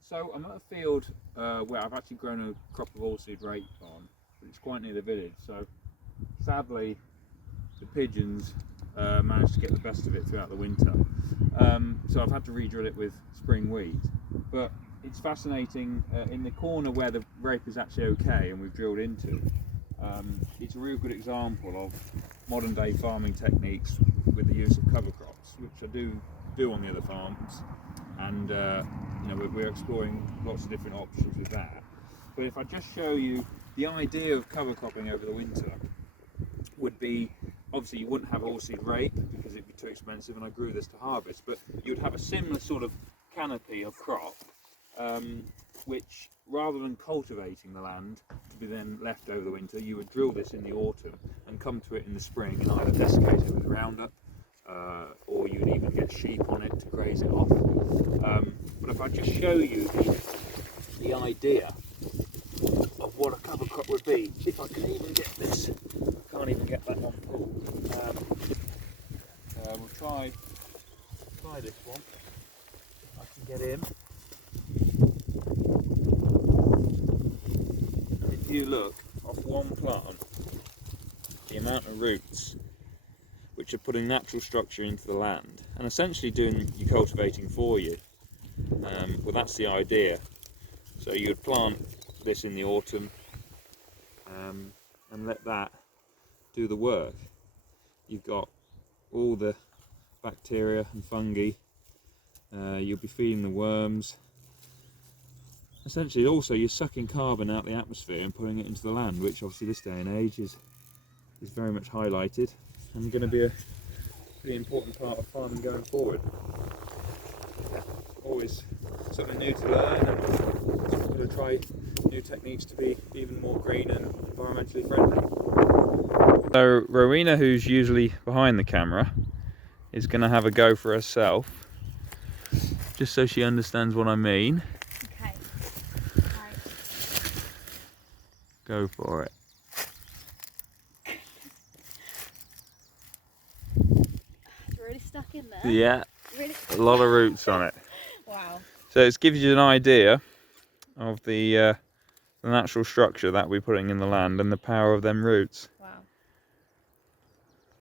So I'm at a field where I've actually grown a crop of oilseed rape on, but it's quite near the village. So sadly, the pigeons managed to get the best of it throughout the winter. So I've had to re-drill it with spring wheat. But it's fascinating, in the corner where the rape is actually okay and we've drilled into, it's a real good example of modern day farming techniques with the use of cover crops, which I do on the other farms, and you know, we're exploring lots of different options with that. But if I just show you the idea of cover cropping over the winter would be, obviously you wouldn't have oilseed rape because it'd be too expensive, and I grew this to harvest, but you'd have a similar sort of canopy of crop, which rather than cultivating the land to be then left over the winter, you would drill this in the autumn and come to it in the spring and either desiccate it with Roundup, or you'd even get sheep on it to graze it off. But if I just show you the idea of what a cover crop would be, if I can even get this, I can't even get that on pulled. We'll try this one, if I can get in. And if you look off one plant, the amount of roots which are putting natural structure into the land and essentially doing your cultivating for you. Well, that's the idea. So you would plant this in the autumn and let that do the work. You've got all the bacteria and fungi, you'll be feeding the worms. Essentially also you're sucking carbon out the atmosphere and putting it into the land, which obviously this day and age is very much highlighted and going to be a pretty important part of farming going forward. Always something new to learn, and going to try new techniques to be even more green and environmentally friendly. So Rowena, who's usually behind the camera, is going to have a go for herself, just so she understands what I mean. Okay. Right. Go for it. It's really stuck in there. Yeah, Really? a lot of roots on it. Wow. So it gives you an idea of the natural structure that we're putting in the land and the power of them roots.